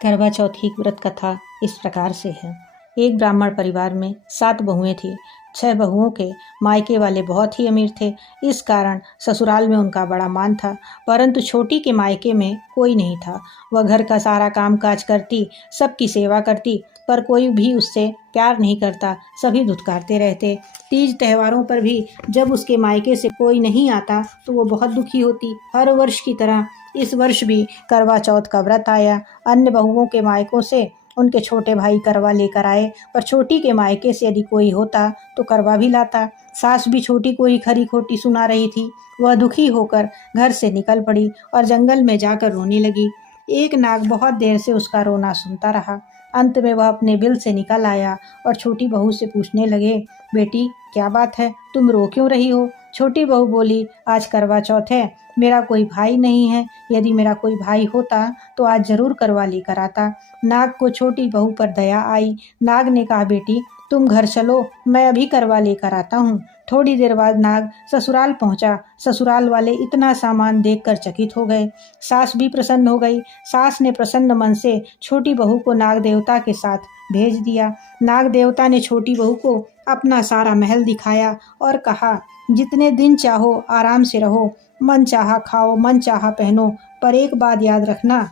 करवा चौथ की व्रत कथा इस प्रकार से है। एक ब्राह्मण परिवार में 7 बहुएं थीं। 6 बहुओं के मायके वाले बहुत ही अमीर थे। इस कारण ससुराल में उनका बड़ा मान था, परंतु छोटी के मायके में कोई नहीं था। वह घर का सारा काम काज करती, सबकी सेवा करती, पर कोई भी उससे प्यार नहीं करता। सभी धुतकारते रहते। तीज त्योहारों पर भी जब उसके मायके से कोई नहीं आता तो वो बहुत दुखी होती। हर वर्ष की तरह इस वर्ष भी करवा चौथ का व्रत आया। अन्य बहुओं के मायकों से उनके छोटे भाई करवा लेकर आए, पर छोटी के मायके से यदि कोई होता तो करवा भी लाता। सास भी छोटी को ही खरी खोटी सुना रही थी। वह दुखी होकर घर से निकल पड़ी और जंगल में जाकर रोने लगी। एक नाग बहुत देर से उसका रोना सुनता रहा। अंत में वह अपने बिल से निकल आया और छोटी बहू से पूछने लगे, बेटी क्या बात है, तुम रो क्यों रही हो? छोटी बहू बोली, आज करवा चौथ है, मेरा कोई भाई नहीं है। यदि मेरा कोई भाई होता तो आज जरूर करवा लेकर आता। नाग को छोटी बहू पर दया आई। नाग ने कहा, बेटी तुम घर चलो, मैं अभी करवा लेकर आता हूँ। थोड़ी देर बाद नाग ससुराल पहुंचा। ससुराल वाले इतना सामान देखकर चकित हो गए। सास भी प्रसन्न हो गई। सास ने प्रसन्न मन से छोटी बहू को नाग देवता के साथ भेज दिया। नाग देवता ने छोटी बहू को अपना सारा महल दिखाया और कहा, जितने दिन चाहो आराम से रहो, मन चाहा खाओ, मन चाहा पहनो, पर एक बात याद रखना,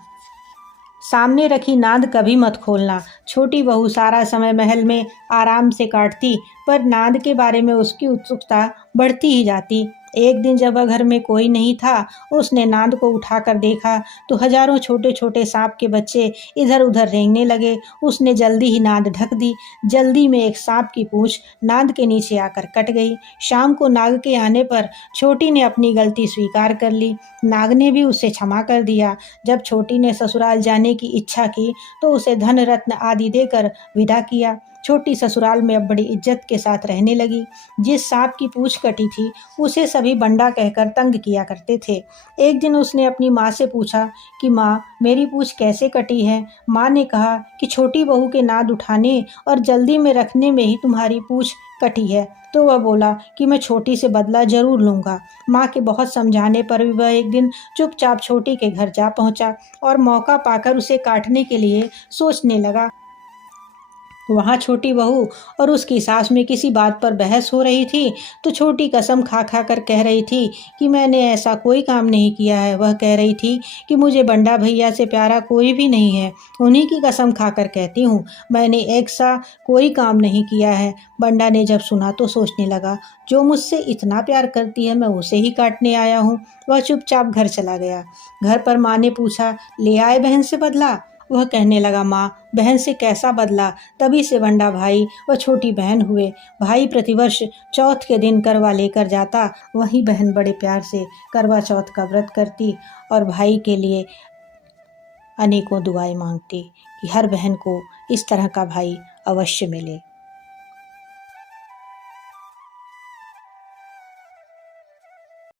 सामने रखी नांद कभी मत खोलना। छोटी बहू सारा समय महल में आराम से काटती, पर नांद के बारे में उसकी उत्सुकता बढ़ती ही जाती। एक दिन जब वह घर में कोई नहीं था, उसने नांद को उठाकर देखा तो हजारों छोटे छोटे सांप के बच्चे इधर उधर रेंगने लगे। उसने जल्दी ही नांद ढक दी। जल्दी में एक सांप की पूंछ नांद के नीचे आकर कट गई। शाम को नाग के आने पर छोटी ने अपनी गलती स्वीकार कर ली। नाग ने भी उसे क्षमा कर दिया। जब छोटी ने ससुराल जाने की इच्छा की तो उसे धन रत्न आदि देकर विदा किया। छोटी ससुराल में अब बड़ी इज्जत के साथ रहने लगी। जिस सांप की पूंछ कटी थी उसे सभी बंडा कहकर तंग किया करते थे। एक दिन उसने अपनी माँ से पूछा कि माँ, मेरी पूंछ कैसे कटी है? माँ ने कहा कि छोटी बहू के नाद उठाने और जल्दी में रखने में ही तुम्हारी पूंछ कटी है। तो वह बोला कि मैं छोटी से बदला जरूर लूँगा। माँ के बहुत समझाने पर भी वह एक दिन चुपचाप छोटी के घर जा पहुँचा और मौका पाकर उसे काटने के लिए सोचने लगा। वहाँ छोटी बहू और उसकी सास में किसी बात पर बहस हो रही थी तो छोटी कसम खा खा कर कह रही थी कि मैंने ऐसा कोई काम नहीं किया है। वह कह रही थी कि मुझे बंडा भैया से प्यारा कोई भी नहीं है। उन्हीं की कसम खाकर कहती हूँ, मैंने ऐसा कोई काम नहीं किया है। बंडा ने जब सुना तो सोचने लगा, जो मुझसे इतना प्यार करती है मैं उसे ही काटने आया हूँ। वह चुपचाप घर चला गया। घर पर माँ ने पूछा, ले आए बहन से बदला? वह कहने लगा, माँ बहन से कैसा बदला? तभी से बंडा भाई व छोटी बहन हुए। भाई प्रतिवर्ष चौथ के दिन करवा लेकर जाता, वही बहन बड़े प्यार से करवा चौथ का व्रत करती और भाई के लिए अनेकों दुआएं मांगती कि हर बहन को इस तरह का भाई अवश्य मिले।